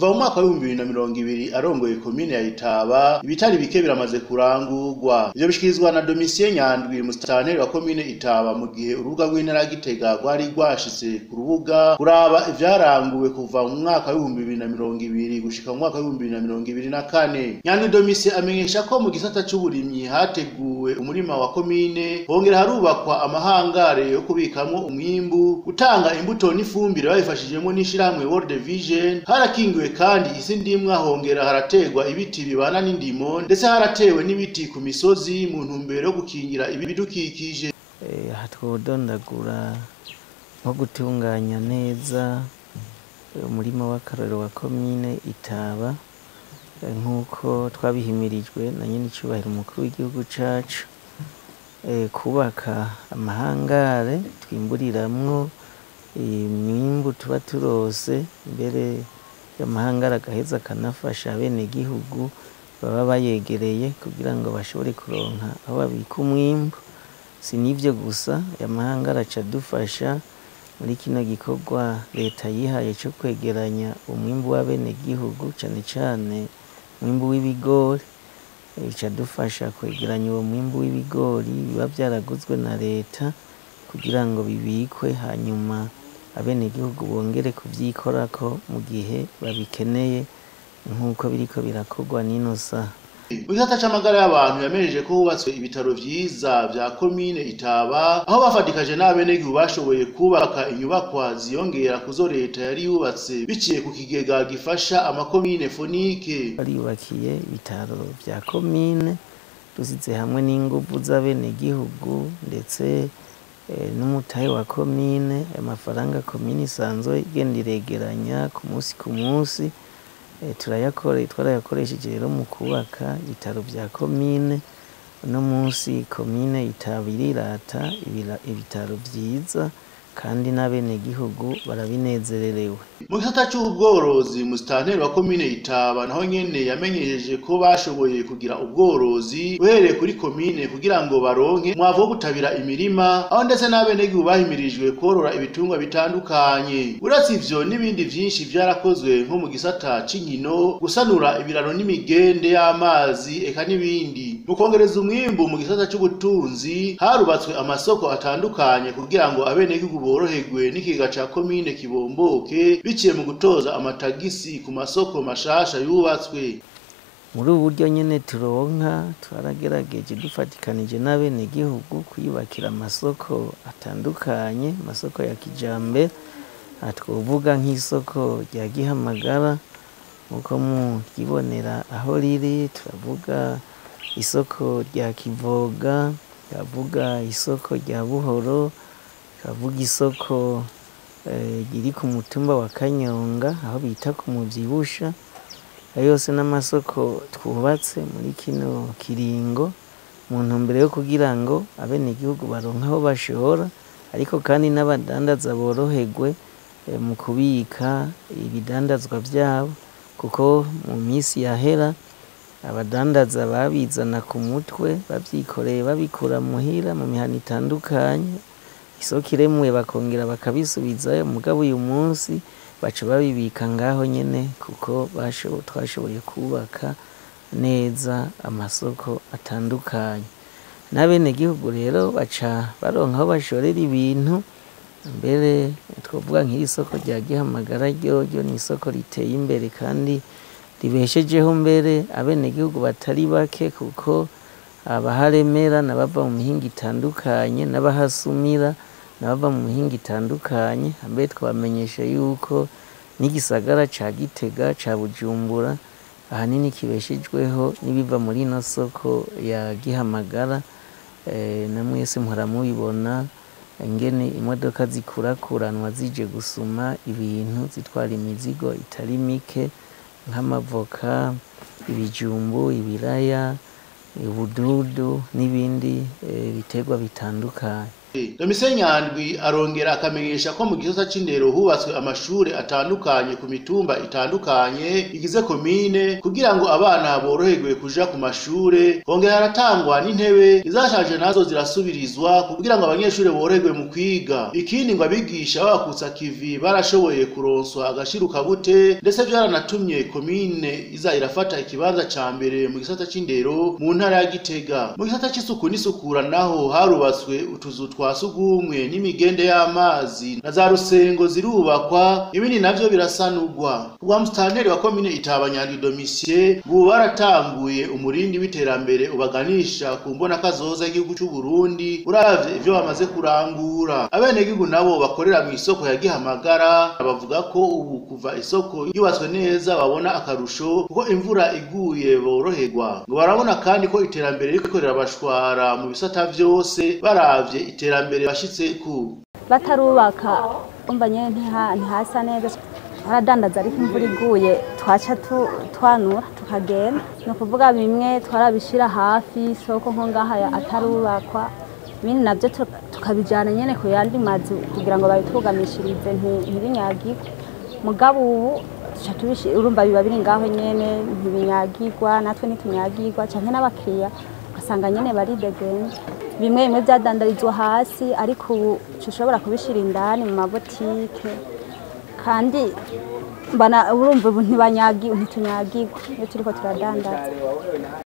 kuva mu mwaka wa 2020 arongoye komine ya Itaba ibitari bike biramaze kurangurwa. Ivyo bishikirizwa na Domitien Nyandwi musitanteri wa komine Itaba mu gihe urubuga rw'intara Gitega rwari rwashitse ku rubuga kuraba ivyaranguwe kuva mu mwaka wa 2020 gushika mu mwaka wa 2024. Nyandwi Domitien amenyesha ko mu gisata c'uburimyi hateguwe umurima wa komine, hongera harubakwa amahangare yo kubikamwo umwimbu, gutanga imbuto n'ifumbire babifashijemwo n'ishirahamwe World Vision, harakingiwe kandi isi ndimwa, hongera harategwa ibiti bibana n'indimo, ndetse haratewe n'ibiti ku misozi mu ntumbero yo gukingira ibidukikije. Hatwodondagura nko gutunganya neza umurima w'akarorero wa komine Itaba nk'uko twabihimirijwe na nyen'icyubahiro umukuru w'igihugu cacu, kubaka amahangare twimburiramwo imyimbu tuba turose, mbere y'amahangare agaheza akanafasha abenegihugu baba bayegereye kugira ngo bashobore kuronka aho babika umwimbu. Si n'ivyo gusa, amahangare aca adufasha muri kino gikorwa leta yihaye co kwegeranya umwimbu w'abenegihugu, cane cane umwimbu w'ibigori. Ica adufasha kwegeranya uwo mwimbu w'ibigori biba vyaraguzwe na leta kugira ngo bibikwe, hanyuma abenegihugu bongere kuvyikorako mu gihe babikeneye nk'uko biriko birakorwa n'ino saha. Mu gisata c'amagara y'abantu yamenyeje ko hubatswe ibitaro vyiza vya komine Itaba, aho bafatikaje n'abenegihugu bashoboye kubaka inyubakwa ziyongera kuzo leta yari yubatse biciye ku kigega gifasha amakomine fonike. Bariyubakiye ibitaro vya komine dusize hamwe n'inguvu z'abenegihugu ndetse n'umutahe wa komine, amafaranga komine isanzwe igenda iregeranya ku musi twarayakoresheje rero mu kubaka ibitaro vya komine. Uno munsi komine Itaba irirata ibitaro vyiza kandi n'abenegihugu barabinezererewe. Mu gisata c'ubworozi musitanteri wa komine Itaba naho nyene yamenyesheje ko bashoboye kugira ubworozi uhereye kuri komine kugira ngo baronke umwavu wo gutabira imirima, aho ndetse n'abenegihugu bahimirijwe korora ibitungwa bitandukanye. Uretse ivyo n'ibindi vyinshi vyarakozwe nko mu gisata c'inkino, gusanura ibiraro n'imigende y'amazi eka n'ibindi. Mu kongereza umwimbu mu gisata c'ubutunzi harubatswe amasoko atandukanye kugira ngo abenegihugu boroherwe n'ikiga ca komine kibomboke biciye mu gutoza amatagisi ku masoko mashasha yubatswe. Muri ubu buryo nyene turonka twaragerageje dufatikanije n'abenegihugu kwiyubakira amasoko atandukanye, amasoko ya kijambere. Twovuga nk'isoko rya Gihamagara nkuko muryibonera aho riri, turavuga isoko rya Kivoga, turavuga isoko rya Buhoro, turavuga isoko riri ku mutumba wa Kanyonga aho bita ku Muvyibusha. Ayo yose n'amasoko twubatse muri kino kiringo mu ntumbero yo kugira ngo abenegihugu baronke aho bashora, ariko kandi n'abadandaza boroherwe mu kubika ibidandazwa vyabo, kuko mu misi yahera abadandaza babizana ku mutwe bavyikoreye babikura muhira mu mihana itandukanye, isoko iremuye bakongera bakabisubizayo. Mugabo uyu munsi baca babibika ngaho nyene kuko twashoboye kubaka neza amasoko atandukanye. N'abenegihugu rero baca baronka aho bashorera ibintu, mbere twovuga nk'iri soko rya Gihamagara ryo ni isoko riteye imbere kandi ribeshejeho mbere abenegihugu batari bake, kuko abaharemera n'abava mu mihingo itandukanye n'abahasumira n'abava mu mihingo itandukanye. Mbere twabamenyesha yuko n'igisagara ca Gitega ca Bujumbura ahanini kibeshejweho n'ibiva muri ino soko ya Gihamagara. Na mwese muhora mubibona ingene imodoka zikurakuranwa zije gusuma ibintu, zitwara imizigo itari mike nk'amavoka, ibijumbu, ibiraya, ubududu n'ibindi biterwa bitandukanye. Domitien Nyandwi arongera akamenyesha ko mu gisata c'indero hubatswe amashure atandukanye ku mitumba itandukanye igize komine kugira ngo abana boroherwe kuja ku mashure, hongera haratangwa n'intebe izashaje nazo zirasubirizwa kugira ngo abanyeshure boroherwe mu kwiga. Ikindi ngo abigisha babakutsa kivi barashoboye kuronswa agashiruka bute, ndetse vyaranatumye komine iza irafata ikibanza ca mbere mu gisata c'indero mu ntara ya Gitega. Mu gisata c'isuku n'isukura naho harubatswe utuzu twa sugumwe n'imigende y'amazi na za rusengo zirubakwa, ibindi navyo birasanurwa. Wa musitanteri wa komine Itaba Nyandwi Domitien ubu baratanguye umurindi w'iterambere ubaganisha ku mbona kazoza y'igihugu c'u Burundi uravye ivyo bamaze kurangura. Abenegihugu nabo bakorera mu isoko ya Gihamagara bavuga ko ubu kuva isoko yubatswe neza babona akarusho kuko imvura iguye boroherwa. Ngo barabona kandi ko iterambere riko rirabashwara mu bisata vyose baravye iterambere bashitse ku batarubaka umva nyene ntihasa neza, haradandaza ariko imvura iguye twaca twanura tukagenda. Ni ukuvuga bimwe twarabishira hafi isoko nko ngaha atarubakwa, ibindi navyo tukabijana nyene ku yandi mazu kugira ngo babitugamishirize ntibinyagirwe. Mugabo ubu tuca tubishira urumva biba biri ngaho nyene ntibinyagirwa, natwe ntitunyagirwa canke n'abakiriya ugasanga nyene baridegembya. Bimwe vyadandarizwa hasi ariko ubu ushobora kubishira indani mu mabotike, kandi urumva ubu ntitunyagirwa iyo turiko turadandaza.